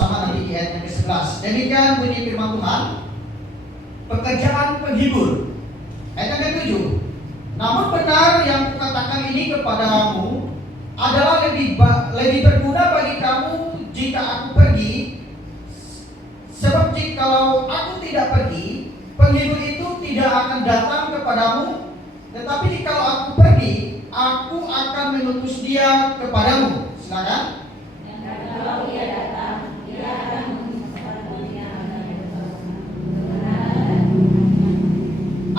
sama nanti di ayat yang ke-11. Demikian bunyi firman Tuhan. Pekerjaan penghibur. Ayat yang ke-7. Namun benar yang kukatakan ini kepadamu adalah lebih berguna bagi kamu jika aku pergi. Sebab jikalau aku tidak pergi, penghibur itu tidak akan datang kepadamu. Tetapi jikalau aku pergi, aku akan mengutus dia kepadamu. Silakan. Kalau ia datang, dia akan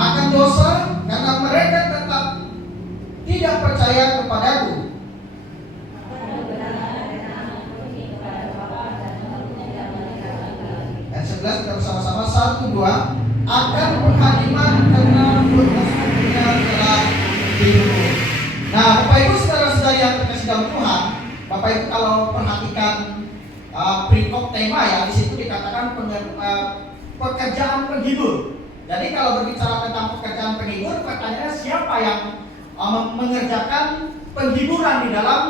akan dosa karena mereka tetap tidak percaya kepadaku. Ayat 11 kita bersama-sama 1, 2. Akan penghakiman karena bermusuhnya telah dihukum. Nah, Bapak Ibu saudara-saudari yang terkasih dalam Tuhan, Bapak Ibu kalau perhatikan perikop tema ya, di situ dikatakan pekerjaan penghibur. Jadi kalau berbicara tentang pekerjaan penghibur, pertanyaannya siapa yang mengerjakan penghiburan di dalam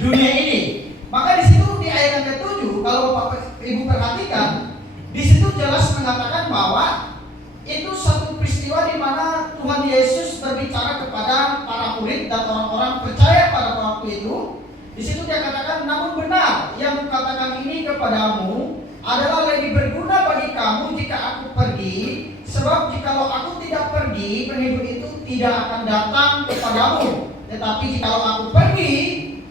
dunia ini? Maka di situ di ayat yang ke-7, kalau Bapak Ibu perhatikan, di situ jelas mengatakan bahwa itu satu peristiwa di mana Tuhan Yesus berbicara kepada para murid dan orang-orang percaya pada waktu itu. Di situ dia katakan, namun benar yang kukatakan ini kepadamu adalah lebih berguna bagi kamu jika aku pergi. Sebab jikalau aku tidak pergi, penghibur itu tidak akan datang kepadamu. Tetapi jikalau aku pergi,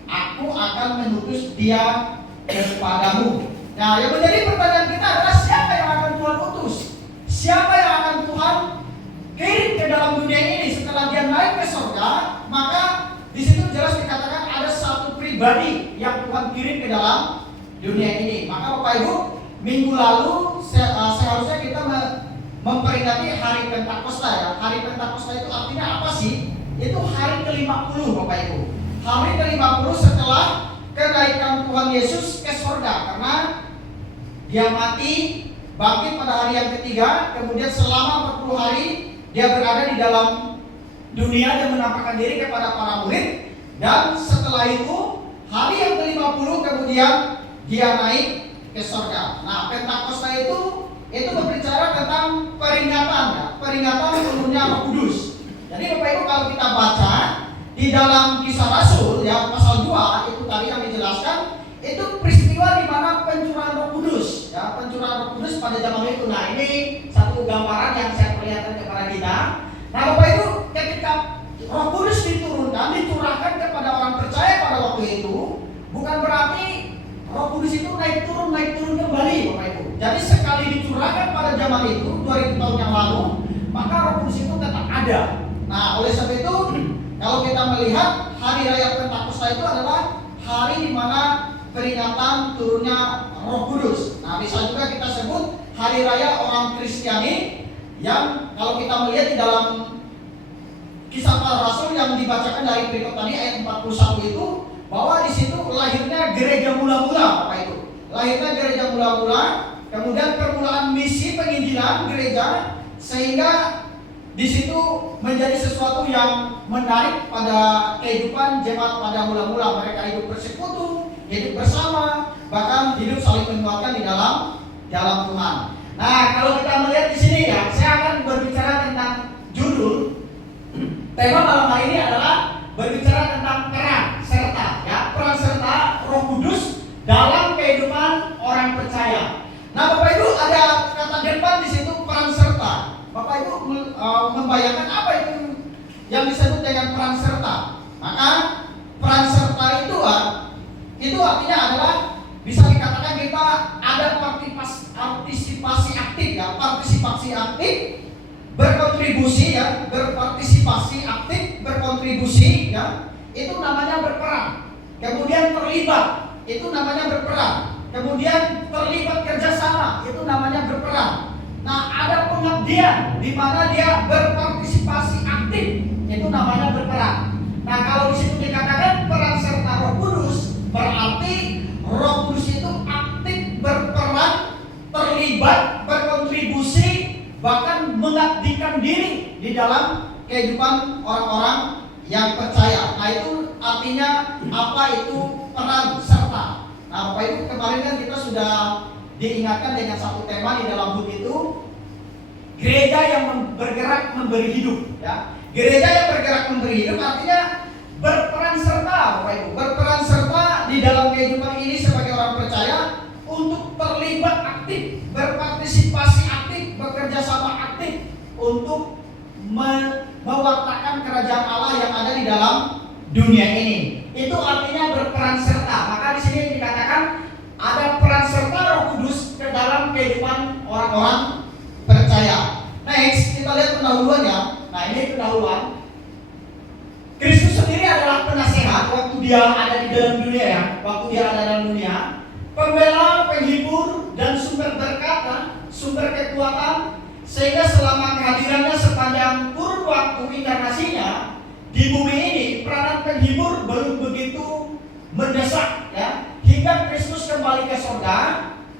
aku akan mengutus dia kepadamu. Nah, yang menjadi pertanyaan kita adalah siapa yang akan Tuhan utus? Siapa yang akan Tuhan kirim ke dalam dunia ini setelah dia naik ke surga? Maka di situ jelas dikatakan ada satu pribadi yang Tuhan kirim ke dalam dunia ini. Maka Bapak Ibu, minggu lalu seharusnya kita memperingati hari Pentakosta ya. Hari Pentakosta itu artinya apa sih? Itu hari ke-50 Bapak Ibu. Hari ke-50 setelah kenaikan Tuhan Yesus ke surga, karena dia mati, bangkit pada hari yang ketiga, kemudian selama 40 hari dia berada di dalam dunia dan menampakkan diri kepada para murid, dan setelah itu hari yang ke-50 kemudian dia naik ke surga. Nah, Pentakosta itu berbicara tentang peringatan ya, peringatan turunnya Roh Kudus. Jadi Bapak Ibu kalau kita baca di dalam Kisah Rasul ya pasal 2 itu tadi yang dijelaskan, itu peristiwa di mana pencurahan Roh Kudus ya, pencurahan Roh Kudus pada zaman itu. Nah, ini satu gambaran yang saya perlihatkan kepada kita. Nah, Bapak Ibu, ketika Roh Kudus diturunkan, dicurahkan kepada orang percaya pada waktu itu, bukan berarti Roh Kudus itu naik turun kembali Bapak Ibu. Jadi sekali dicurahkan pada zaman itu 2000 tahun yang lalu, maka Roh Kudus itu tetap ada. Nah, oleh sebab itu kalau kita melihat hari raya Pentakosta itu adalah hari di mana peringatan turunnya Roh Kudus. Nah, bisa juga kita sebut hari raya orang Kristiani, yang kalau kita melihat di dalam Kisah Para Rasul yang dibacakan dari berikut tadi ayat 41 itu, bahwa di situ lahirnya gereja mula-mula Bapak Ibu. Lahirnya gereja mula-mula, kemudian permulaan misi penginjilan gereja, sehingga di situ menjadi sesuatu yang menarik pada kehidupan jemaat pada mula-mula. Mereka hidup bersekutu, hidup bersama, bahkan hidup saling menguatkan di dalam Tuhan. Nah, kalau kita melihat di sini ya, saya akan berbicara tentang judul. Tema malam hari ini adalah berbicara tentang peran serta ya, peran serta Roh Kudus dalam kehidupan orang percaya. Nah, Bapak Ibu, ada kata depan di situ, peran serta. Bapak Ibu membayangkan apa itu yang disebut dengan peran serta? Maka peran serta itu artinya adalah bisa dikatakan kita ada partisipasi aktif ya, partisipasi aktif, berkontribusi ya, berpartisipasi aktif, berkontribusi ya, itu namanya berperan. Kemudian terlibat, itu namanya berperan. Kemudian terlibat kerjasama, itu namanya berperan. Nah, ada pengabdian di mana dia berpartisipasi aktif, itu namanya berperan. Nah, kalau di situ dikatakan peran serta Roh Kudus, berarti Roh Kudus itu aktif berperan, terlibat, berkontribusi, bahkan mengabdikan diri di dalam kehidupan orang-orang yang percaya. Nah, itu artinya apa itu peran serta. Nah, Bapak Ibu kemarin kan kita sudah diingatkan dengan satu tema di dalam buku itu, gereja yang bergerak memberi hidup, ya. Gereja yang bergerak memberi hidup artinya berperan serta, Bapak Ibu, berperan serta di dalam kehidupan ini sebagai orang percaya untuk terlibat aktif, berpartisipasi aktif, bekerja sama aktif untuk mewartakan kerajaan Allah yang ada di dalam dunia ini. Itu artinya berperan serta. Maka di sini dikatakan ada peran serta Roh Kudus ke dalam kehidupan orang-orang percaya. Next, kita lihat pendahuluannya. Nah, ini pendahuluan. Kristus sendiri adalah penasehat waktu dia ada di dalam dunia, ya. Waktu dia ada dalam dunia, pembela, penghibur, dan sumber berkat, sumber kekuatan, sehingga selama kehadirannya sepanjang kurun waktu inkarnasinya di bumi ini, peranan penghibur belum begitu mendesak, ya. Hingga Kristus kembali ke surga,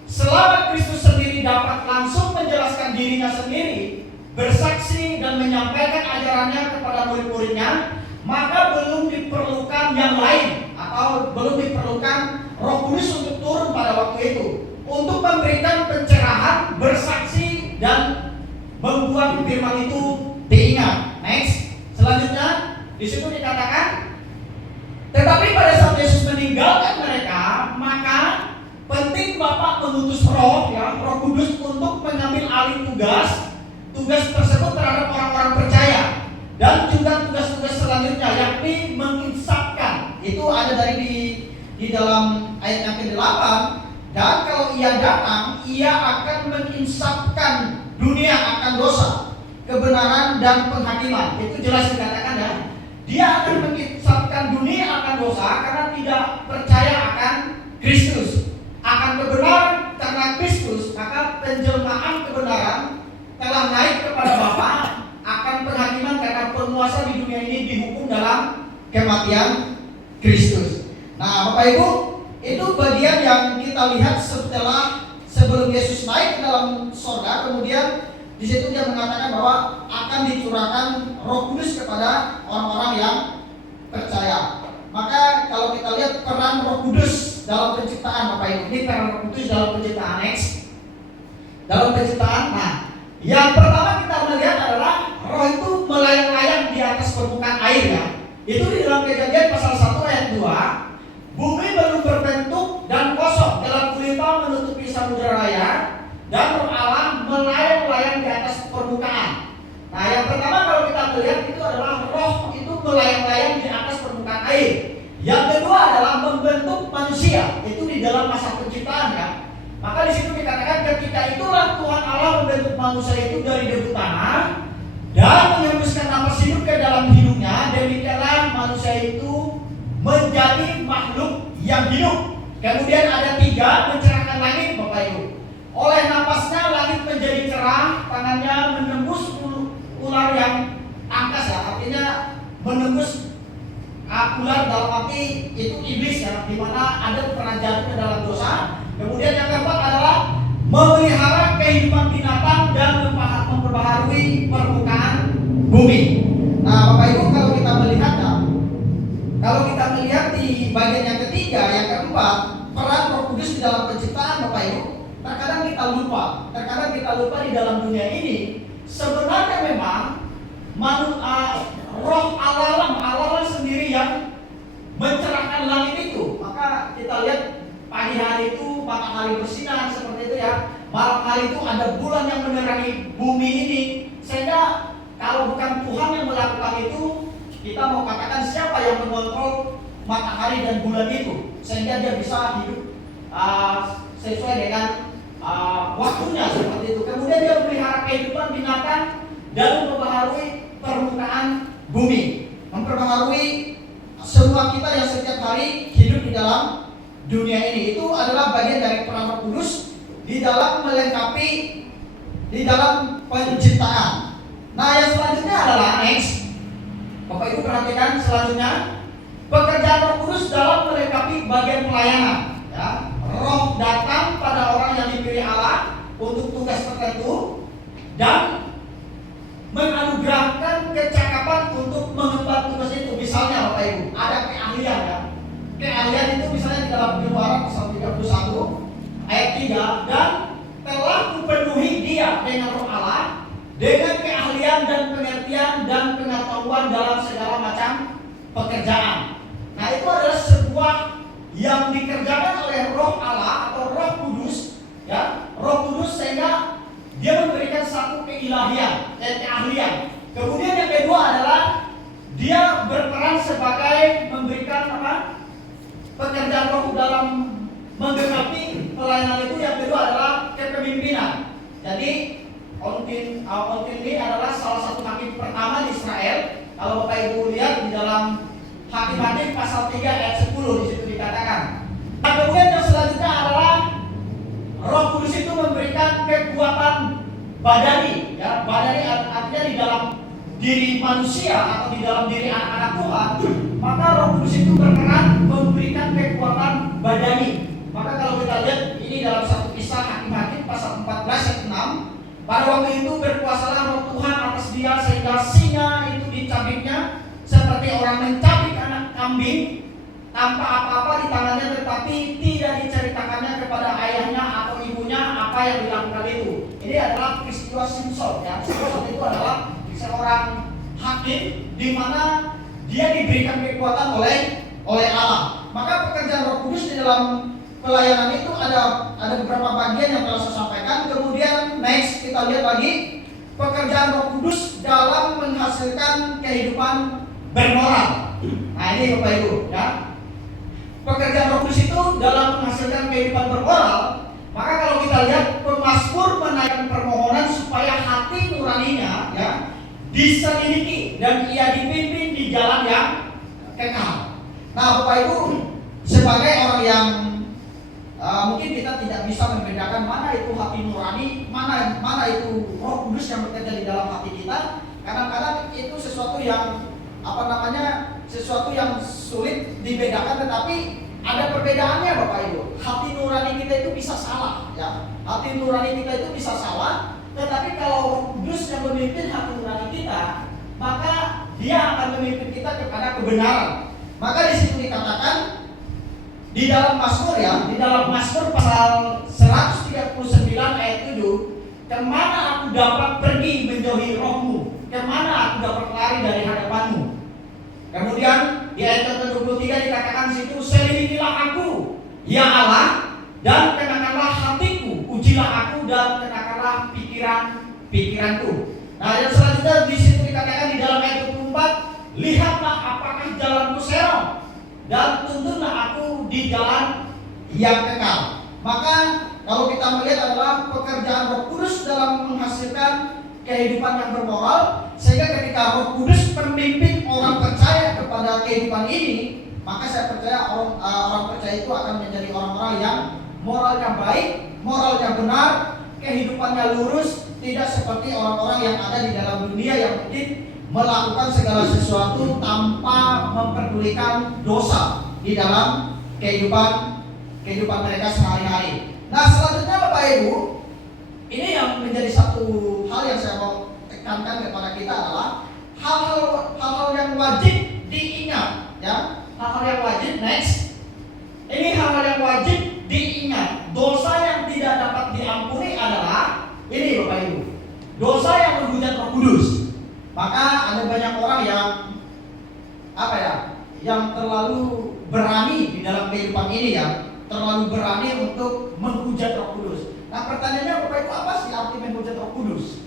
selama Kristus sendiri dapat langsung menjelaskan dirinya sendiri, bersaksi dan menyampaikan ajarannya kepada murid-muridnya, maka belum diperlukan yang lain atau belum diperlukan Roh Kudus untuk turun pada waktu itu untuk memberikan pencerahan, bersaksi, dan membuat firman itu diingat. Next, selanjutnya di situ dikatakan, tetapi pada saat Yesus meninggalkan mereka, maka penting Bapa mengutus Roh, ya, Roh Kudus untuk mengambil alih tugas tersebut terhadap orang-orang percaya, dan juga tugas-tugas selanjutnya, yakni menginsafkan. Itu ada di dalam ayat yang ke-8. Dan kalau ia datang, ia akan menginsafkan dunia akan dosa, kebenaran, dan penghakiman. Itu jelas dikatakan, ya. Dia akan menginsafkan dunia akan dosa karena tidak percaya akan Kristus, akan kebenaran karena Kristus, maka penjelmaan kebenaran telah naik kepada Bapa, akan penghakiman karena penguasa di dunia ini dihukum dalam kematian Kristus. Nah, Bapak Ibu, itu bagian yang kita lihat sebelum Yesus naik ke dalam surga. Kemudian di situ dia mengatakan bahwa akan dicurahkan Roh Kudus kepada orang-orang yang percaya. Maka kalau kita lihat peran Roh Kudus dalam penciptaan, Bapak Ibu, ini peran Roh Kudus dalam penciptaan. Next, dalam penciptaan. Nah, yang pertama kita melihat adalah Roh itu melayang-layang di atas permukaan air, ya. Itu di dalam Kejadian pasal 1 ayat 2. Bumi belum berbentuk dan kosong, dalam gulita menutupi samudera raya, dan Roh Allah melayang-layang di atas permukaan. Nah, yang pertama kalau kita melihat itu adalah Roh itu melayang-layang di atas permukaan air. Yang kedua adalah membentuk manusia, itu di dalam masa penciptaan, ya. Maka di situ dikatakan ketika itulah Tuhan Allah membentuk manusia itu dari debu tanah dan menghembuskan napas hidup ke dalam hidungnya, demikianlah manusia itu menjadi makhluk yang hidup. Kemudian ada 3, mencerahkan langit, Bapak Ibu. Oleh napasnya langit menjadi cerah, tangannya menembus ular yang tangkas, ya. Artinya menembus ular dalam arti itu iblis, ya, di mana ada pernah jatuh ke dalam dosa. Kemudian yang keempat adalah memelihara kehidupan binatang dan memperbaharui permukaan bumi. Nah, Bapak Ibu, kalau kita melihat di bagian yang ketiga, yang keempat, peran Roh Kudus di dalam penciptaan, Bapak Ibu, terkadang kita lupa di dalam dunia ini sebenarnya memang Roh Allah sendiri yang mencerahkan langit itu. Maka kita lihat pagi hari itu matahari bersinar seperti itu, ya. Malam hari itu ada bulan yang menerangi bumi ini. Sehingga kalau bukan Tuhan yang melakukan itu, kita mau katakan siapa yang mengontrol matahari dan bulan itu sehingga dia bisa hidup sesuai dengan waktunya seperti itu. Kemudian dia memelihara kehidupan binatang dan memperbaharui permukaan bumi, memperbaharui semua kita yang setiap hari hidup di dalam dunia ini. Itu adalah bagian dari peran Roh Kudus di dalam melengkapi, di dalam penciptaan. Nah, yang selanjutnya adalah next, Bapak Ibu perhatikan selanjutnya, pekerjaan Roh Kudus dalam melengkapi bagian pelayanan, ya. Roh datang pada orang yang dipilih Allah untuk tugas tertentu dan menganugerahkan kecakapan untuk mengemban tugas itu. Misalnya Bapak Ibu, ada keahlian, ya. Keahlian itu misalnya di dalam Keluaran pasal 31 pekerjaan. Nah, itu adalah sebuah yang dikerjakan oleh Roh Allah atau Roh Kudus, ya, Roh Kudus, sehingga dia memberikan satu keilahian, keahlian. Kemudian yang kedua adalah dia berperan sebagai memberikan pekerjaan Roh dalam menggenapi pelayanan itu. Yang kedua adalah kepemimpinan. Jadi Ontin ini adalah salah satu hakim pertama di Israel. Kalau Bapak Ibu lihat di dalam Hakim-Hakim pasal 3 ayat 10 di situ dikatakan. Nah, kemudian yang selanjutnya adalah Roh Kudus itu memberikan kekuatan badani, ya. Badani artinya di dalam diri manusia atau di dalam diri anak-anak Tuhan. Maka Roh Kudus itu berperan memberikan kekuatan badani. Maka kalau kita lihat ini dalam satu kisah Hakim-Hakim pasal 14 ayat 6. Pada waktu itu berkuasalah Roh Tuhan atas dia sehingga singa itu dicabiknya seperti orang mencabik anak kambing tanpa apa-apa di tangannya, tetapi tidak diceritakannya kepada ayahnya atau ibunya apa yang dilakukan itu. Ini adalah peristiwa Simson, ya. Simson itu adalah seorang hakim di mana dia diberikan kekuatan oleh Allah. Maka pekerjaan Roh Kudus di dalam pelayanan itu ada beberapa bagian yang telah saya sampaikan. Kemudian next kita lihat lagi pekerjaan Roh Kudus dalam menghasilkan kehidupan bermoral. Nah, ini Bapak Ibu, ya. Pekerjaan Roh Kudus itu dalam menghasilkan kehidupan bermoral. Maka kalau kita lihat pemazmur menaikkan permohonan supaya hati nuraninya, ya, diselidiki dan ia dipimpin di jalan yang kekal. Nah, Bapak Ibu, sebagai orang yang mungkin kita tidak bisa membedakan mana itu hati nurani, mana itu Roh Kudus yang bekerja di dalam hati kita. Kadang-kadang itu sesuatu yang sesuatu yang sulit dibedakan, tetapi ada perbedaannya Bapak Ibu. Hati nurani kita itu bisa salah, ya. Hati nurani kita itu bisa salah, tetapi kalau Roh Kudus yang memimpin hati nurani kita, maka dia akan memimpin kita kepada kebenaran. Maka di situ dikatakan di dalam Mazmur, ya, di dalam Mazmur pasal 139 ayat 7, kemana aku dapat pergi menjauhi Rohmu, kemana aku dapat lari dari hadapanmu. Kemudian di ayat ke-23 dikatakan situ, selidikilah aku, ya Allah, dan kenakanlah hatiku, ujilah aku dan kenakanlah pikiranku. Nah, yang selanjutnya di situ dikatakan di dalam ayat 24, lihatlah apakah jalanku serong, dan tuntunlah aku di jalan yang kekal. Maka kalau kita melihat adalah pekerjaan Roh Kudus dalam menghasilkan kehidupan yang bermoral, sehingga ketika Roh Kudus memimpin orang percaya kepada kehidupan ini, maka saya percaya orang percaya itu akan menjadi orang-orang yang moralnya baik, moralnya benar, kehidupannya lurus, tidak seperti orang-orang yang ada di dalam dunia yang mungkin melakukan segala sesuatu tanpa memperdulikan dosa di dalam kehidupan mereka sehari-hari. Nah, selanjutnya Bapak Ibu, ini yang menjadi satu hal yang saya mau tekankan kepada kita adalah hal-hal yang wajib diingat, ya. Hal-hal yang wajib, next. Ini hal-hal yang wajib diingat. Dosa yang tidak dapat diampuni adalah ini Bapak Ibu, dosa yang menghujat Roh Kudus. Maka ada banyak orang yang terlalu berani di dalam kehidupan ini, ya, terlalu berani untuk menghujat Roh Kudus. Nah, pertanyaannya Bapak Ibu, apa sih arti menghujat Roh Kudus?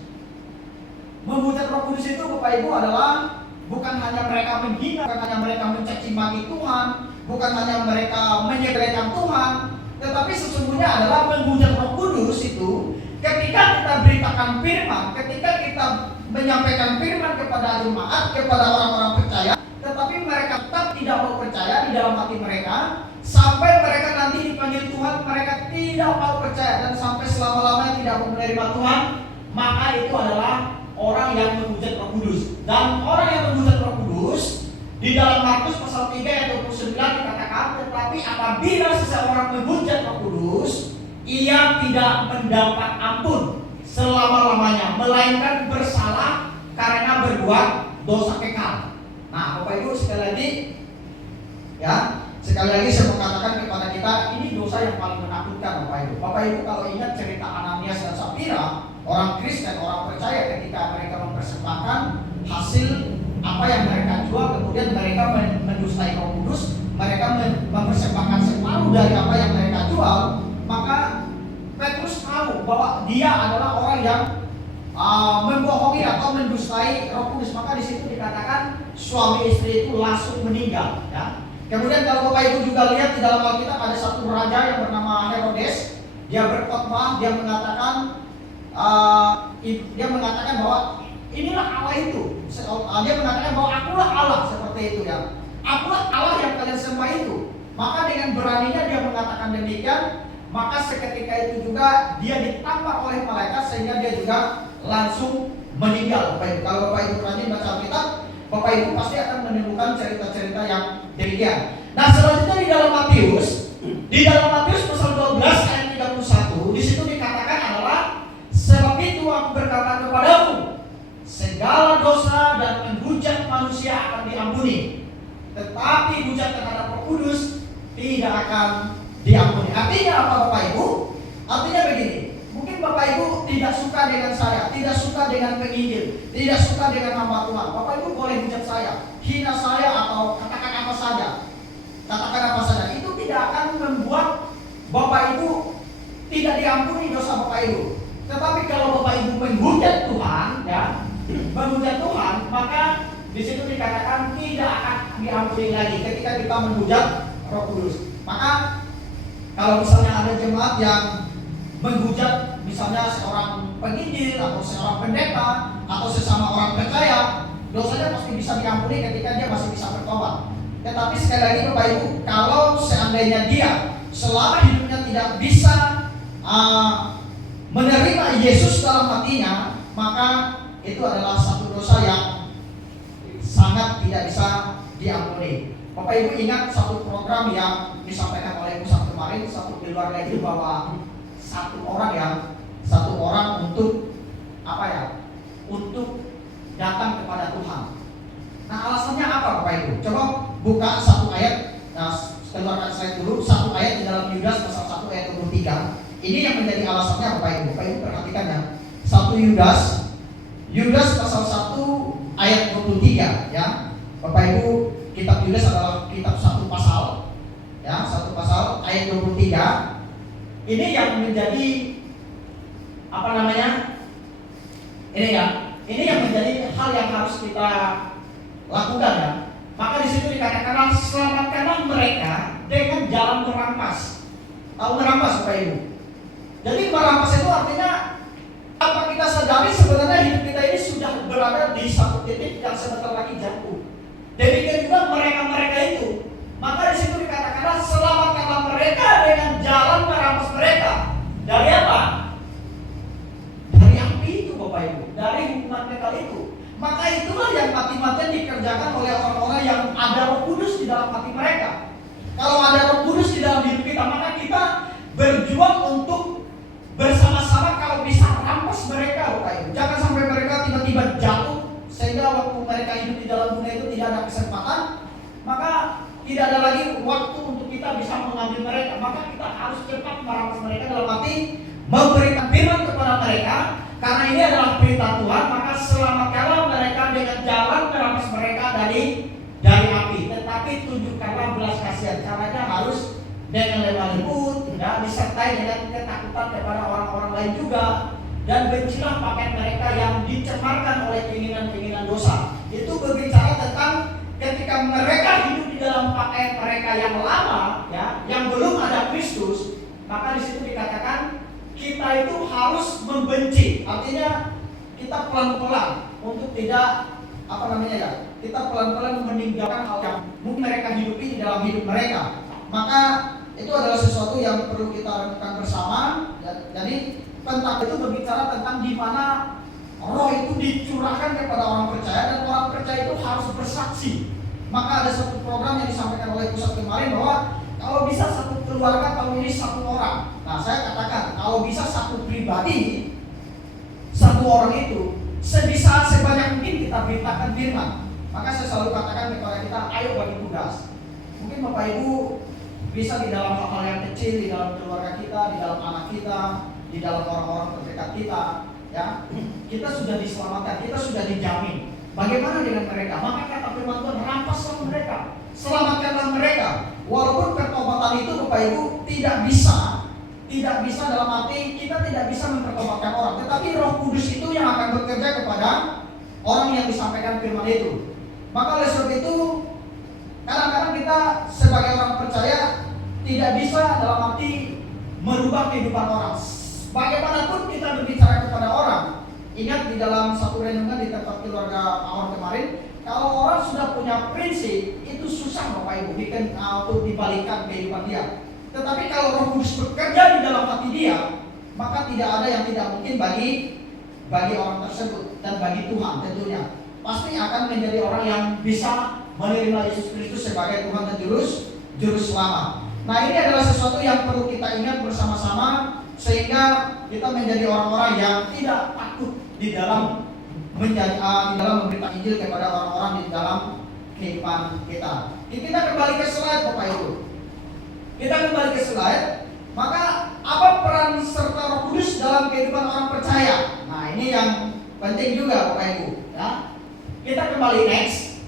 Menghujat Roh Kudus itu Bapak Ibu adalah bukan hanya mereka menghina, bukan hanya mereka mencaci maki Tuhan, bukan hanya mereka menyepelekan Tuhan, tetapi sesungguhnya adalah menghujat Roh Kudus itu ketika kita beritakan firman, ketika kita menyampaikan firman kepada jemaat, kepada orang-orang percaya, tetapi mereka tetap tidak mau percaya di dalam hati mereka, sampai mereka nanti dipanggil Tuhan, mereka tidak mau percaya dan sampai selama-lamanya tidak mau menerima Tuhan, maka itu adalah orang yang menghujat Roh Kudus. Dan orang yang menghujat Roh Kudus di dalam Markus pasal 3 ayat 29 dikatakan, tetapi apabila seseorang menghujat Roh Kudus, ia tidak mendapat ampun selama-lamanya, melainkan bersalah karena berbuat dosa kekal. Nah, Bapak Ibu, sekali lagi saya mau katakan kepada kita, ini dosa yang paling menakutkan Bapak Ibu. Bapak Ibu kalau ingat cerita Ananias dan Safira, orang Kristen, orang percaya, ketika mereka mempersembahkan hasil apa yang mereka jual, kemudian mereka mendustai Roh Kudus, mereka mempersembahkan separuh dari apa yang mereka jual, maka Petrus tahu bahwa dia adalah orang yang membohongi atau mendustai Roh Kudus. Maka di situ dikatakan suami istri itu langsung meninggal. Ya. Kemudian kalau Bapak Ibu juga lihat di dalam Alkitab ada satu raja yang bernama Herodes. Dia berkhotbah, dia mengatakan bahwa inilah Allah itu. Dia mengatakan bahwa akulah Allah, seperti itu ya. Akulah Allah yang kalian sembah itu. Maka dengan beraninya dia mengatakan demikian, maka seketika itu juga dia ditampar oleh malaikat sehingga dia juga langsung meninggal. Bapak Ibu, kalau Bapak Ibu rajin baca Alkitab, Bapak Ibu pasti akan menemukan cerita-cerita yang demikian. Nah, selanjutnya di dalam Matius pasal 12 ayat 31, di situ dikatakan adalah sebab itu aku berkata kepadamu, segala dosa dan menghujat manusia akan diampuni, tetapi hujat terhadap Roh Kudus tidak akan diampuni. Artinya apa Bapak Ibu? Artinya begini, mungkin Bapak Ibu tidak suka dengan saya, tidak suka dengan penginjil, tidak suka dengan hamba Tuhan. Bapak Ibu boleh hujat saya, hina saya atau katakan apa saja. Itu tidak akan membuat Bapak Ibu tidak diampuni dosa Bapak Ibu. Tetapi kalau Bapak Ibu menghujat Tuhan, ya, menghujat Tuhan, maka di situ dikatakan tidak akan diampuni lagi ketika kita menghujat Roh Kudus. Maka kalau misalnya ada jemaat yang menghujat misalnya seorang penginjil atau seorang pendeta atau sesama orang percaya, dosanya pasti bisa diampuni ketika dia masih bisa bertobat. Tetapi sekali lagi Bapak Ibu, kalau seandainya dia selama hidupnya tidak bisa menerima Yesus dalam hatinya, maka itu adalah satu dosa yang sangat tidak bisa diampuni. Bapak Ibu ingat satu program yang disampaikan oleh pusat kemarin, satu keluarga itu bahwa satu orang untuk untuk datang kepada Tuhan. Nah, alasannya apa Bapak Ibu? Coba buka satu ayat. Nah, keluarkan saya dulu satu ayat di dalam Yudas pasal 1 ayat 23. Ini yang menjadi alasannya Bapak Ibu. Bapak Ibu perhatikan ya. 1 Yudas pasal 1 ayat 23 ya. Bapak Ibu, kitab Yudas adalah kitab satu pasal. Ya, satu pasal ayat 23. Ini yang menjadi Ini yang menjadi hal yang harus kita lakukan ya. Maka di situ dikatakan selamatkanlah mereka dengan jalan merampas. Tahu merampas Bapak Ibu? Jadi merampas itu artinya apa kita sadari sebenarnya hidup kita ini sudah berada di satu titik yang sebentar lagi jatuh. Demikian juga mereka itu. Maka di situ dikatakan selamatkanlah mereka dengan jalan merampas mereka. Dari apa? Dari api itu Bapak Ibu, dari hukuman kekal itu. Maka itulah yang mati-matian dikerjakan oleh orang-orang yang ada Roh Kudus di dalam hati mereka. Kalau ada Roh Kudus di dalam hidup kita, maka kita berjuang untuk bersama-sama kalau bisa rampas mereka Bapak Ibu. Jangan sampai mereka tiba-tiba jatuh sehingga waktu mereka hidup di dalam dunia itu tidak ada kesempatan, maka tidak ada lagi waktu untuk kita bisa mengambil mereka. Maka kita harus cepat merampas mereka dalam arti memberikan firman kepada mereka, karena ini adalah perintah Tuhan. Maka selamatkanlah mereka dengan jalan merampas mereka dari api. Tetapi tunjukkanlah belas kasihan. Caranya harus dengan lemah lembut, disertai dengan ketakutan kepada orang-orang lain juga. Dan bencilah pakaian mereka yang dicemarkan oleh keinginan-keinginan dosa. Itu berbicara tentang ketika mereka hidup di dalam pakaian mereka yang lama, ya, yang belum ada Kristus, maka di situ dikatakan kita itu harus membenci. Artinya kita pelan-pelan untuk tidak kita pelan-pelan meninggalkan hal yang mungkin mereka hidupi di dalam hidup mereka. Maka itu adalah sesuatu yang perlu kita lakukan bersama. Jadi tentang itu berbicara tentang di mana roh itu dicurahkan kepada orang percaya dan orang percaya itu harus bersaksi. Maka ada satu program yang disampaikan oleh pusat kemarin bahwa kalau bisa satu keluarga tahun ini satu orang. Nah, saya katakan kalau bisa satu pribadi satu orang itu sebisa sebanyak mungkin kita beritakan firman. Maka saya selalu katakan kepada kita, ayo bagi tugas. Mungkin Bapak Ibu bisa di dalam hal-hal yang kecil, di dalam keluarga kita, di dalam anak kita, di dalam orang-orang terdekat kita, ya, kita sudah diselamatkan, kita sudah dijamin. Bagaimana dengan mereka? Maka kata firman Tuhan, rampaslah mereka, selamatkanlah mereka. Walaupun pertobatan itu Bapak Ibu tidak bisa dalam arti kita tidak bisa mempertobatkan orang, tetapi Roh Kudus itu yang akan bekerja kepada orang yang disampaikan firman itu. Maka oleh sebab itu kadang-kadang kita sebagai orang percaya tidak bisa dalam arti merubah kehidupan orang. Bagaimanapun kita berbicara kepada orang, ingat di dalam satu renungan di tempat keluarga awal kemarin, kalau orang sudah punya prinsip itu susah Bapak Ibu bikin untuk dibalikan kehidupan dia. Tetapi kalau Roh Kudus bekerja di dalam hati dia, maka tidak ada yang tidak mungkin bagi orang tersebut dan bagi Tuhan tentunya. Pasti akan menjadi orang yang bisa menerima Yesus Kristus sebagai Tuhan dan Juru Selamat. Nah, ini adalah sesuatu yang perlu kita ingat bersama-sama sehingga kita menjadi orang-orang yang tidak takut di dalam memberitakan Injil kepada orang-orang di dalam kehidupan kita. Kita kembali ke slide Bapak Ibu. Kita kembali ke slide. Maka apa peran serta Roh Kudus dalam kehidupan orang percaya? Nah, ini yang penting juga Bapak Ibu, ya. Kita kembali next.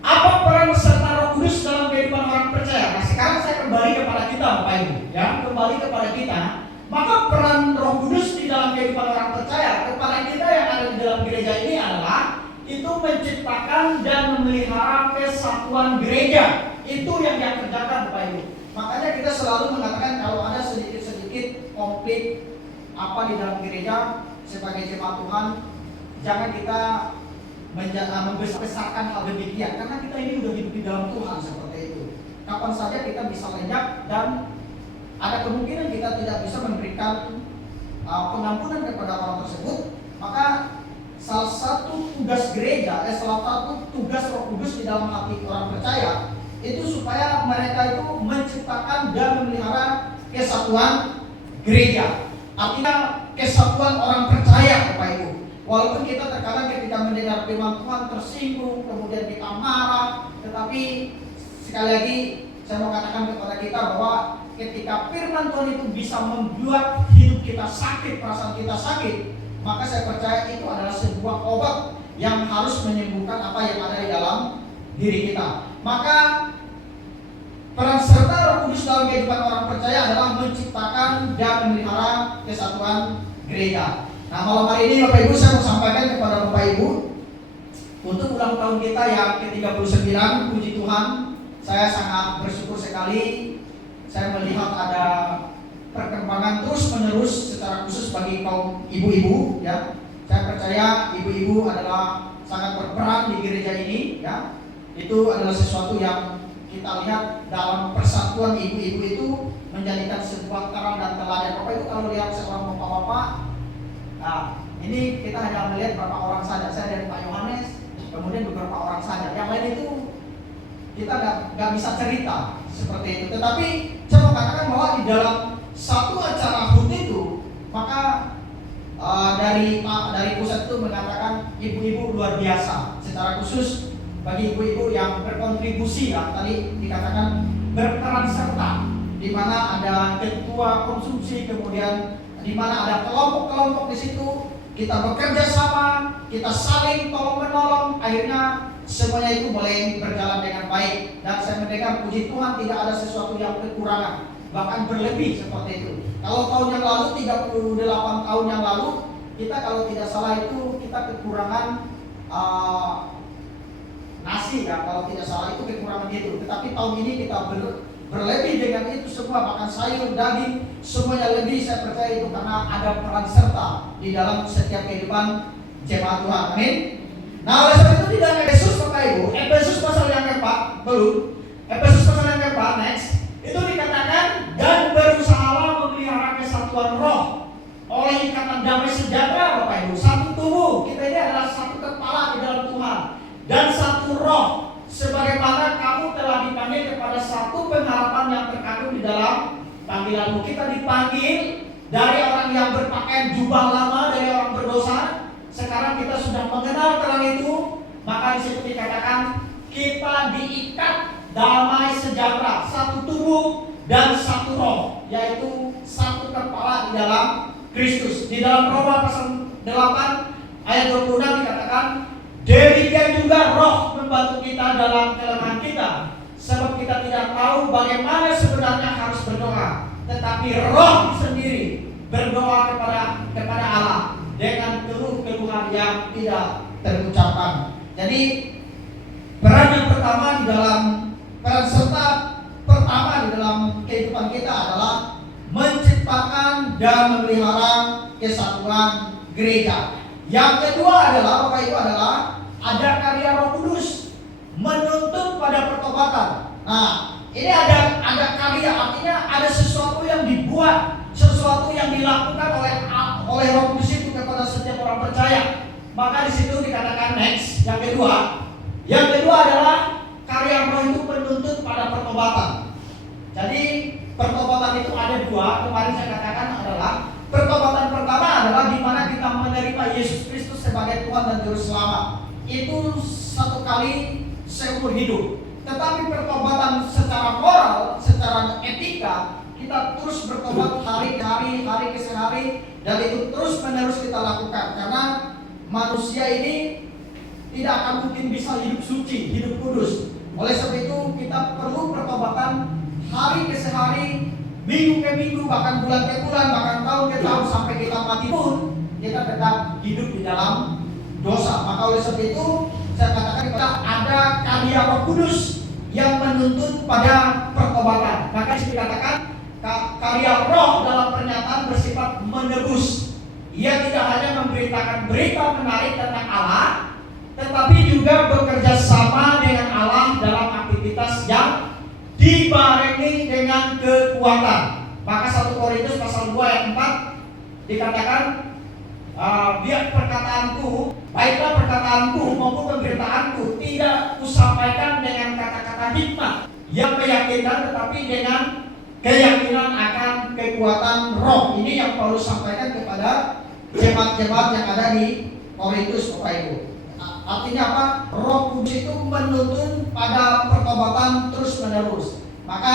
Apa peran serta Roh Kudus dalam kehidupan orang percaya? Nah, sekarang saya kembali kepada kita Bapak Ibu, ya, kembali kepada kita. Maka peran Roh Kudus di dalam kehidupan orang percaya kepada kita yang ada di dalam gereja ini adalah itu menciptakan dan memelihara kesatuan gereja. Itu yang dia kerjakan Bapak Ibu. Makanya kita selalu mengatakan kalau ada sedikit-sedikit konflik apa di dalam gereja sebagai jemaat Tuhan, jangan kita membesarkan hal demikian karena kita ini udah hidup di dalam Tuhan seperti itu. Kapan saja kita bisa lenyap dan ada kemungkinan kita tidak bisa memberikan pengampunan kepada orang tersebut. Maka salah satu tugas gereja, salah satu tugas Roh Kudus di dalam hati orang percaya itu supaya mereka itu menciptakan dan memelihara kesatuan gereja. Artinya kesatuan orang percaya Bapak Ibu. Walaupun kita terkadang ketika mendengar firman Tuhan tersinggung, kemudian kita marah, tetapi sekali lagi saya mau katakan kepada kita bahwa ketika firman Tuhan itu bisa membuat hidup kita sakit, perasaan kita sakit, maka saya percaya itu adalah sebuah obat yang harus menyembuhkan apa yang ada di dalam diri kita. Maka peran serta Roh Kudus dalam kehidupan orang percaya adalah menciptakan dan memelihara kesatuan gereja. Nah, malam hari ini Bapak Ibu saya mau sampaikan kepada Bapak Ibu untuk ulang tahun kita yang ke-39, puji Tuhan, saya sangat bersyukur sekali. Saya melihat ada perkembangan terus-menerus secara khusus bagi kaum ibu-ibu, ya. Saya percaya ibu-ibu adalah sangat berperan di gereja ini, ya. Itu adalah sesuatu yang kita lihat dalam persatuan ibu-ibu itu menjadikan sebuah terang dan teladan. Bapak Ibu kalau lihat seorang bapak-bapak, nah, ini kita hanya melihat beberapa orang saja. Saya dari Pak Yohanes, kemudian beberapa orang saja. Yang lain itu kita nggak bisa cerita seperti itu. Tetapi saya mau katakan bahwa di dalam satu acara HUT itu, maka dari pusat itu mengatakan ibu-ibu luar biasa. Secara khusus bagi ibu-ibu yang berkontribusi, ya, tadi dikatakan berperan serta, di mana ada ketua konsumsi, kemudian di mana ada kelompok-kelompok di situ, kita bekerja sama, kita saling tolong-menolong, akhirnya semuanya itu boleh berjalan dengan baik. Dan saya mendengar puji Tuhan tidak ada sesuatu yang kekurangan, bahkan berlebih seperti itu. Kalau tahun yang lalu, 38 tahun yang lalu, kita kalau tidak salah itu kita kekurangan nasi, ya, kalau tidak salah itu kekurangan itu. Tetapi tahun ini kita berlebih dengan itu semua, bahkan sayur, daging, semuanya lebih. Saya percaya itu karena ada peran serta di dalam setiap kehidupan jemaat Tuhan. Amin. Nah, oleh sebab itu di dalam Efesus Bapak Ibu, Efesus pasal yang keempat, Efesus pasal yang keempat, next, itu dikatakan dan berusahalah memelihara kesatuan roh oleh ikatan damai sejahtera Bapak Ibu. Satu tubuh, kita ini adalah satu kepala di dalam Tuhan dan satu roh, sebagaimana kamu telah dipanggil kepada satu pengharapan yang terkandung di dalam panggilanmu. Kita dipanggil dari orang yang berpakaian jubah lama, dari orang berdosa. Sekarang kita sudah mengenal terang itu, maka disitu dikatakan kita diikat damai sejahtera, satu tubuh dan satu roh, yaitu satu kepala di dalam Kristus. Di dalam Roma pasal 8 ayat 26 dikatakan Demikian juga Roh membantu kita dalam kelemahan kita, sebab kita tidak tahu bagaimana sebenarnya harus berdoa, tetapi Roh sendiri berdoa kepada Allah dengan keluh-keluhan yang tidak terucapkan. Jadi peran yang pertama di dalam peran serta pertama di dalam kehidupan kita adalah menciptakan dan memelihara kesatuan gereja. Yang kedua adalah Bapak Ibu adalah ada karya Roh Kudus menuntun pada pertobatan. Nah, ini ada karya, artinya ada sesuatu yang dibuat, sesuatu yang dilakukan oleh Roh Kudus itu kepada setiap orang percaya. Maka di situ dikatakan next, yang kedua adalah karya Roh itu menuntun pada pertobatan. Jadi pertobatan itu ada dua. Kemarin saya katakan adalah pertobatan pertama adalah di mana kita menerima Yesus Kristus sebagai Tuhan dan Juru Selamat. Itu satu kali seumur hidup. Tetapi pertobatan secara moral, secara etika, kita terus bertobat hari ke hari, hari ke hari, dan itu terus menerus kita lakukan. Karena manusia ini tidak akan mungkin bisa hidup suci, hidup kudus. Oleh sebab itu kita perlu pertobatan hari ke hari, minggu ke minggu, bahkan bulan ke bulan, bahkan tahun ke tahun, sampai kita mati pun kita tetap hidup di dalam dosa. Maka oleh sebab itu saya katakan kita ada karya Roh Kudus yang menuntun pada pertobatan. Maka dikatakan karya Roh dalam pernyataan bersifat menebus. Ia tidak hanya memberitakan berita menarik tentang Allah, tetapi juga bekerja sama dengan Allah dalam aktivitas yang dibarengi dengan kekuatan. Maka 1 Korintus pasal 2 ayat 4 dikatakan, biar perkataanku, baiklah perkataanku maupun pemberitaanku tidak kusampaikan dengan kata-kata hikmat yang meyakinkan, tetapi dengan keyakinan akan kekuatan Roh. Ini yang Paulus sampaikan kepada jemaat-jemaat yang ada di Korintus, Bapak Ibu. Artinya apa? Roh Kudus itu menuntun pada pertobatan terus menerus. Maka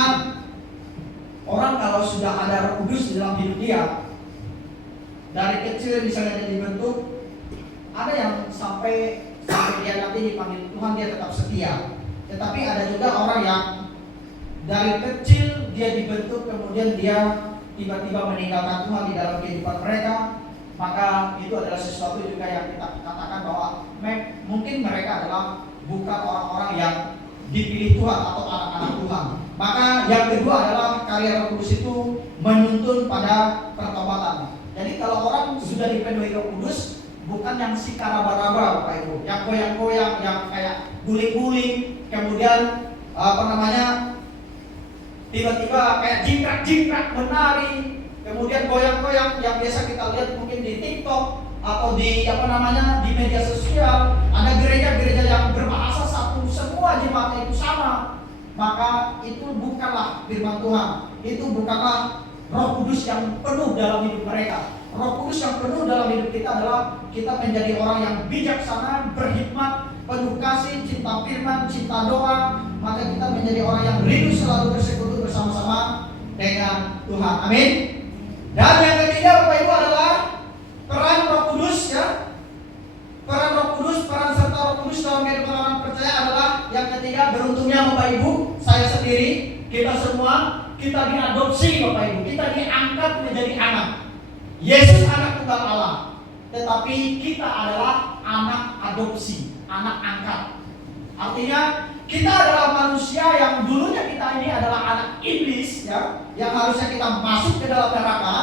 orang kalau sudah ada Roh Kudus di dalam hidup dia, dari kecil misalnya dia dibentuk, ada yang sampai dia nanti dipanggil Tuhan dia tetap setia. Tetapi ada juga orang yang dari kecil dia dibentuk, kemudian dia tiba-tiba meninggalkan Tuhan di dalam kehidupan mereka. Maka itu adalah sesuatu juga yang kita katakan bahwa mungkin mereka adalah bukan orang-orang yang dipilih Tuhan atau anak-anak Tuhan. Maka yang kedua adalah karya Roh Kudus itu menuntun pada pertobatan. Jadi kalau orang sudah dipenuhi Roh Kudus, bukan yang si karaba-raba, Bapak Ibu, yang goyang-goyang, yang kayak guling-guling, kemudian tiba-tiba kayak jingkrak-jingkrak menari, kemudian goyang-goyang yang biasa kita lihat mungkin di TikTok atau di di media sosial. Ada gereja-gereja yang berbahasa satu, semua jemaatnya itu sama. Maka itu bukanlah firman Tuhan, itu bukanlah Roh Kudus yang penuh dalam hidup mereka. Roh Kudus yang penuh dalam hidup kita adalah kita menjadi orang yang bijaksana, berhikmat, penuh kasih, cinta firman, cinta doa. Maka kita menjadi orang yang rindu selalu bersekutu bersama-sama dengan Tuhan. Amin. Dan yang ketiga, Bapak Ibu, adalah peran Roh Kudus, ya. Peran Roh Kudus, peran serta Roh Kudus dalam kehidupan orang percaya adalah yang ketiga. Beruntungnya Bapak Ibu, saya sendiri, kita semua, kita diadopsi Bapak Ibu, kita diangkat menjadi anak. Yesus anak tunggal Allah, tetapi kita adalah anak adopsi, anak angkat. Artinya kita adalah manusia yang dulunya kita ini adalah anak iblis, ya, yang harusnya kita masuk ke dalam neraka.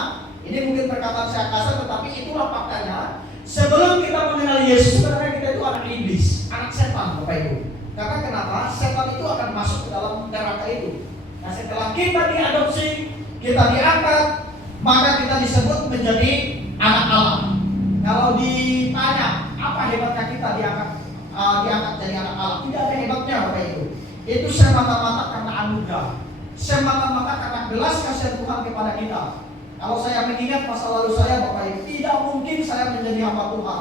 Ini mungkin perkataan saya kasar, tetapi itulah faktanya. Sebelum kita mengenal Yesus, sebenarnya kita itu anak iblis, anak setan, Bapak Ibu. Karena kenapa? Setan itu akan masuk ke dalam neraka itu. Nah, setelah kita diadopsi, kita diangkat, maka kita disebut menjadi anak Allah. Kalau ditanya apa hebatnya kita diangkat jadi anak Allah, tidak ada hebatnya, Bapak Ibu. Itu semata-mata karena anugerah, semata-mata karena belas kasihan Tuhan kepada kita. Kalau saya mengingat masa lalu saya, Bapak Ibu, tidak mungkin saya menjadi hamba Tuhan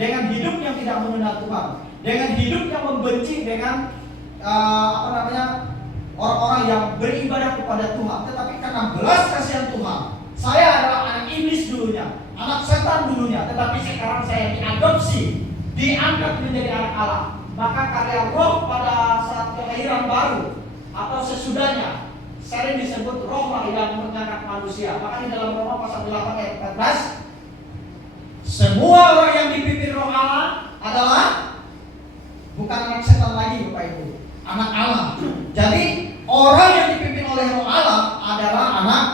dengan hidup yang tidak mengenal Tuhan, dengan hidup yang membenci dengan orang-orang yang beribadah kepada Tuhan. Tetapi karena belas kasihan Tuhan, saya adalah anak iblis dulunya, anak setan dulunya, tetapi sekarang saya diadopsi diangkat menjadi anak Allah. Maka karya roh pada saat kelahiran baru atau sesudahnya sering disebut roh yang mengangkat manusia. Maka di dalam Roma pasal 8 ayat 14, semua orang yang dipimpin roh Allah adalah bukan anak setan lagi, Bapak Ibu, anak Allah. Jadi orang yang dipimpin oleh roh Allah adalah anak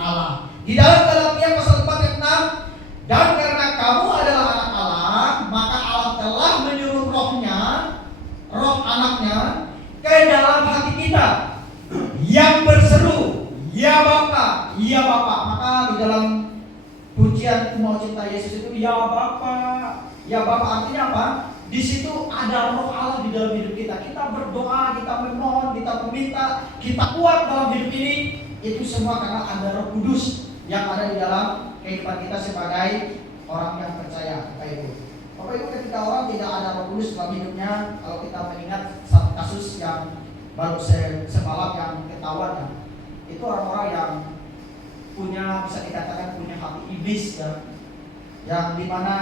Allah. Di dalam Galatia pasal 4 ayat 6, dan karena kamu adalah anak Allah, maka Allah telah menyuruh rohnya, roh anaknya ke dalam hati kita yang berseru, ya Bapa, ya Bapa. Maka di dalam pujian Ku Mau Cinta Yesus itu, ya Bapa, ya Bapa artinya apa? Di situ ada roh Allah di dalam hidup kita. Kita berdoa, kita memohon, kita meminta, kita kuat dalam hidup ini. Itu semua karena ada Roh Kudus yang ada di dalam kehidupan kita sebagai orang yang percaya, Bapak Ibu. Bapak Ibu, ketika orang tidak ada Roh Kudus dalam hidupnya, kalau kita mengingat satu kasus yang baru semalam yang ketahuan ya, itu orang-orang yang punya, bisa dikatakan punya hati iblis ya, yang dimana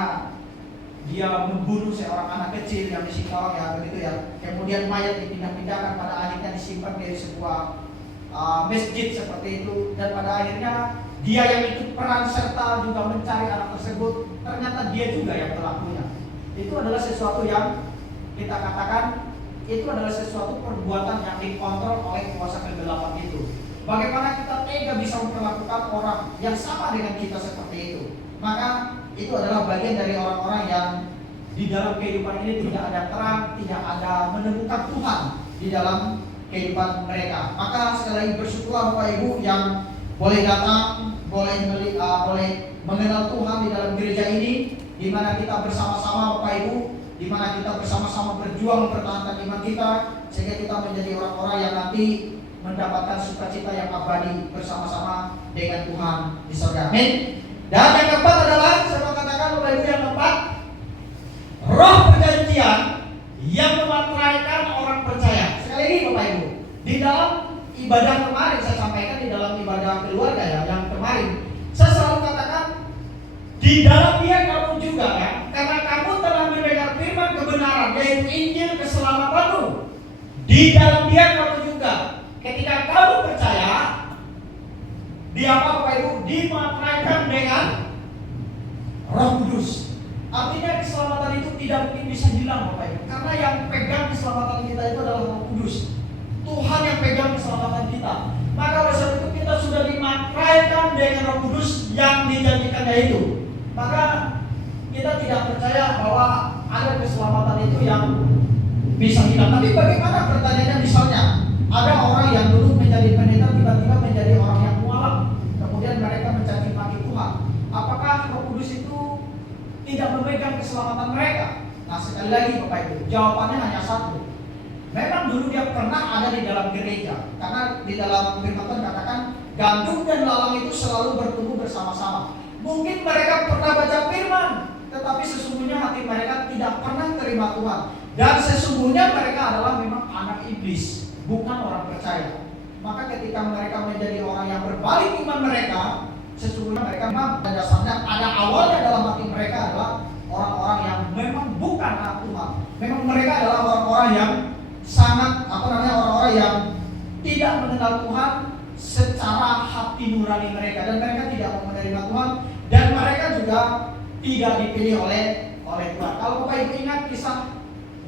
dia membunuh seorang anak kecil yang di Singkawang ya, begitu ya. Kemudian mayat dipindah-pindahkan, pada akhirnya disimpan di sebuah masjid seperti itu, dan pada akhirnya dia yang ikut peran serta juga mencari anak tersebut, ternyata dia juga yang pelakunya. Itu adalah sesuatu yang kita katakan itu adalah sesuatu perbuatan yang dikontrol oleh kuasa kegelapan itu. Bagaimana kita tega bisa memperlakukan orang yang sama dengan kita seperti itu? Maka itu adalah bagian dari orang-orang yang di dalam kehidupan ini tidak ada terang, tidak ada menemukan Tuhan di dalam kehidupan mereka. Maka sekali lagi bersyukurlah Bapak Ibu yang boleh datang, boleh mengenal Tuhan di dalam gereja ini, di mana kita bersama-sama Bapak Ibu, di mana kita bersama-sama berjuang mempertahankan iman kita, sehingga kita menjadi orang-orang yang nanti mendapatkan sukacita yang abadi bersama-sama dengan Tuhan di surga. Amin. Dan yang keempat adalah, saya mau katakan Bapak Ibu, yang keempat, roh perjanjian yang memateraikan orang percaya. Sekali lagi Bapak Ibu, di dalam ibadah kemarin saya sampaikan, di dalam ibadah keluarga ya, yang kemarin saya selalu katakan, di dalam dia kamu juga kan, karena kamu telah mendengar firman kebenaran, yaitu Injil keselamatanmu. Di dalam dia kamu juga, ketika kamu percaya, dia apa Bapak Ibu? Dimateraikan dengan Roh Kudus. Artinya keselamatan itu tidak mungkin bisa hilang Bapak Ibu, karena yang pegang keselamatan kita itu adalah Roh Kudus. Tuhan yang pegang keselamatan kita. Maka oleh sebab itu kita sudah dimateraikan dengan Roh Kudus yang dijanjikannya itu. Maka kita tidak percaya bahwa ada keselamatan itu yang bisa hilang. Tapi bagaimana pertanyaannya, misalnya ada orang yang dulu menjadi pendeta tiba-tiba menjadi orang yang mualaf, kemudian mereka mencaci maki Tuhan. Apakah Roh Kudus itu tidak memegang keselamatan mereka? Nah, sekali lagi Bapak Ibu, jawabannya hanya satu. Memang dulu dia pernah ada di dalam gereja, karena di dalam firman Tuhan katakan gandum dan lalang itu selalu bertumbuh bersama-sama. Mungkin mereka pernah baca firman, tetapi sesungguhnya hati mereka tidak pernah terima Tuhan. Dan sesungguhnya mereka adalah memang anak iblis, bukan orang percaya. Maka ketika mereka menjadi orang yang berbalik iman mereka, sesungguhnya mereka memang pada dasarnya ada awalnya dalam hati mereka adalah orang-orang yang memang bukan anak Tuhan. Memang mereka adalah orang-orang yang sangat orang-orang yang tidak mengenal Tuhan secara hati nurani mereka, dan mereka tidak mau menerima Tuhan, dan mereka juga tidak dipilih oleh Tuhan. Kalau Bapak Ibu ingat kisah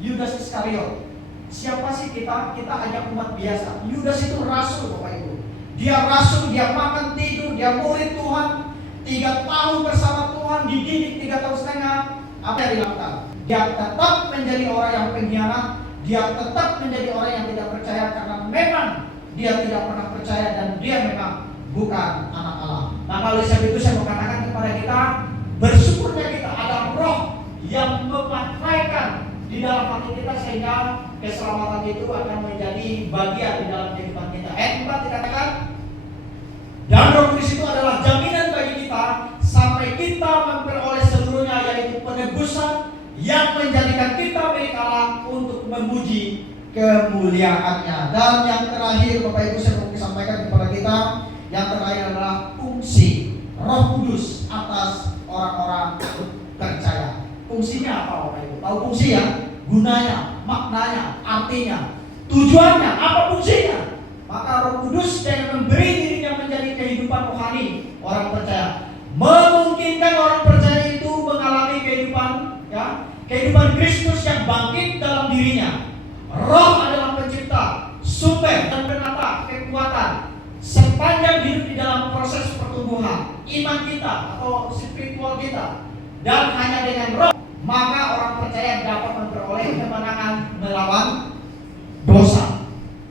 Yudas Iskariot, siapa sih kita? Kita hanya umat biasa. Yudas itu rasul Bapak Ibu. Dia rasul, dia makan tidur, dia murid Tuhan, 3 tahun bersama Tuhan, dididik 3 tahun setengah. Apa yang dilakukan? Dia tetap menjadi orang yang pengkhianat. Dia tetap menjadi orang yang tidak percaya, karena memang dia tidak pernah percaya dan dia memang bukan anak Allah. Maka oleh sebab itu saya mau katakan kepada kita, bersyukurnya kita ada roh yang memateraikan di dalam hati kita, sehingga keselamatan itu akan menjadi bagian di dalam kehidupan kita. Ayat 4 dikatakan, dan Roh Kudus itu adalah jaminan bagi kita sampai kita memperoleh seluruhnya, yaitu penebusan yang menjadikan kita milik Allah untuk memuji kemuliaannya. Dan yang terakhir Bapak Ibu, saya mau sampaikan kepada kita, yang terakhir adalah fungsi Roh Kudus atas orang-orang percaya. Fungsinya apa Tahu fungsi ya? Gunanya, maknanya, artinya, tujuannya, apa fungsinya? Maka Roh Kudus dengan memberi dirinya menjadi kehidupan rohani orang percaya, memungkinkan orang percaya itu mengalami kehidupan, ya, kehidupan Kristus yang bangkit dalam dirinya. Roh adalah pencipta, sumber dan penata kekuatan sepanjang hidup di dalam proses pertumbuhan iman kita atau spiritual kita. Dan hanya dengan Roh maka orang percaya dapat memperoleh kemenangan melawan dosa.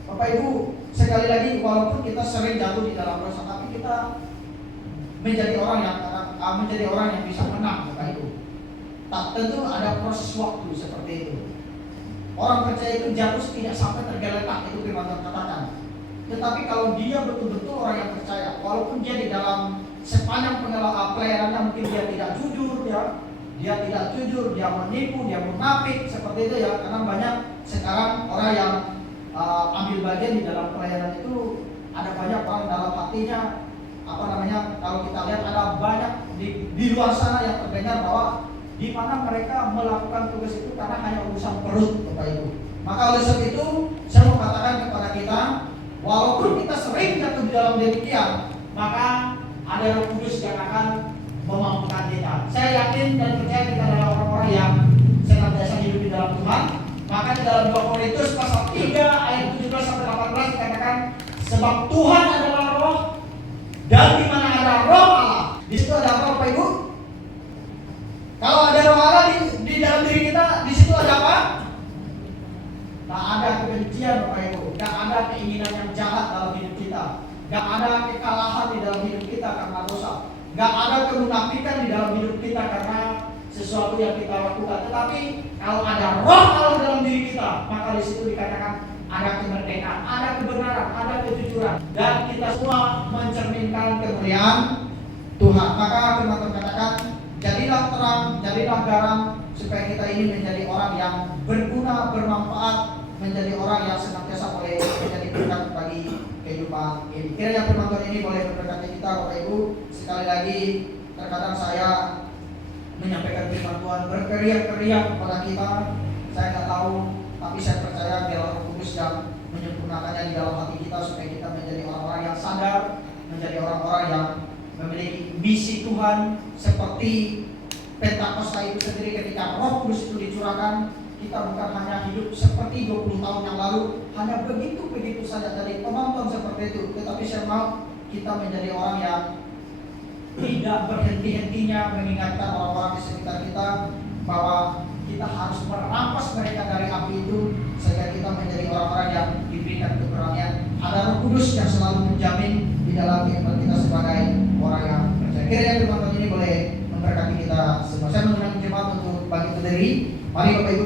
Bapak Ibu, sekali lagi, walaupun kita sering jatuh di dalam dosa, tapi kita menjadi orang yang bisa menang, Bapak Ibu. Tak tentu ada proses waktu seperti itu. Orang percaya itu jatuh tidak sampai tergeletak, itu firman Tuhan katakan. Tetapi kalau dia betul-betul orang yang percaya, walaupun dia di dalam sepanjang pelayanannya mungkin dia tidak jujur, ya, dia tidak jujur, dia menipu, dia munafik, seperti itu ya. Karena banyak sekarang orang yang ambil bagian di dalam pelayanan itu, ada banyak orang dalam hatinya, kalau kita lihat ada banyak di luar sana yang terdengar bahwa di mana mereka melakukan tugas itu karena hanya urusan perut, Bapak Ibu. Maka oleh sebab itu saya mau katakan kepada kita, walaupun kita sering jatuh di dalam demikian, maka ada Roh Kudus yang akan memampukan kita. Saya yakin dan percaya kita adalah orang-orang yang senantiasa hidup di dalam Tuhan. Maka di dalam 2 Korintus pasal 3 ayat 17 sampai 18 dikatakan, sebab Tuhan adalah Roh, dan di mana ada Roh Allah, di situ ada apa, Bapak Ibu? Kalau ada Roh Allah di dalam diri kita, di situ ada apa? Tak ada kebencian, Bapak Ibu. Tak ada keinginan yang jahat dalam hidup kita. Gak ada kekalahan di dalam hidup kita karena dosa. Gak ada kemunafikan di dalam hidup kita karena sesuatu yang kita lakukan. Tetapi kalau ada Roh Allah dalam diri kita, maka di situ dikatakan ada kemerdekaan, ada kebenaran, ada kejujuran, dan kita semua mencerminkan kemuliaan Tuhan. Maka firman Tuhan katakan, jadilah terang, jadilah garam, supaya kita ini menjadi orang yang berguna, bermanfaat, menjadi orang yang senantiasa boleh menjadi berkat bagi kehidupan ini. Kiranya firman Tuhan ini boleh memberkati kita, Bapak Ibu. Sekali lagi, terkadang saya menyampaikan firman Tuhan berteriak-teriak kepada kita. Saya tidak tahu, tapi saya percaya biarlah Roh Kudus yang menyempurnakannya di dalam hati kita, supaya kita menjadi orang-orang yang sadar, menjadi orang-orang yang memiliki misi Tuhan seperti Pentakosta itu sendiri. Ketika Roh Kudus itu dicurahkan, kita bukan hanya hidup seperti 20 tahun yang lalu, hanya begitu-begitu saja tadi penonton seperti itu. Tetapi saya mau kita menjadi orang yang tidak berhenti-hentinya mengingatkan orang-orang di sekitar kita bahwa kita harus merampas mereka dari api itu, sehingga kita menjadi orang-orang yang diberikan keberanian. Ada Roh Kudus yang selalu menjamin di dalam kehidupan kita sebagai orang yang percaya. Kiranya firman Tuhan ini boleh memberkati kita semua. Saya menggunakan jemaat untuk bagi berdiri. Mari Bapak Ibu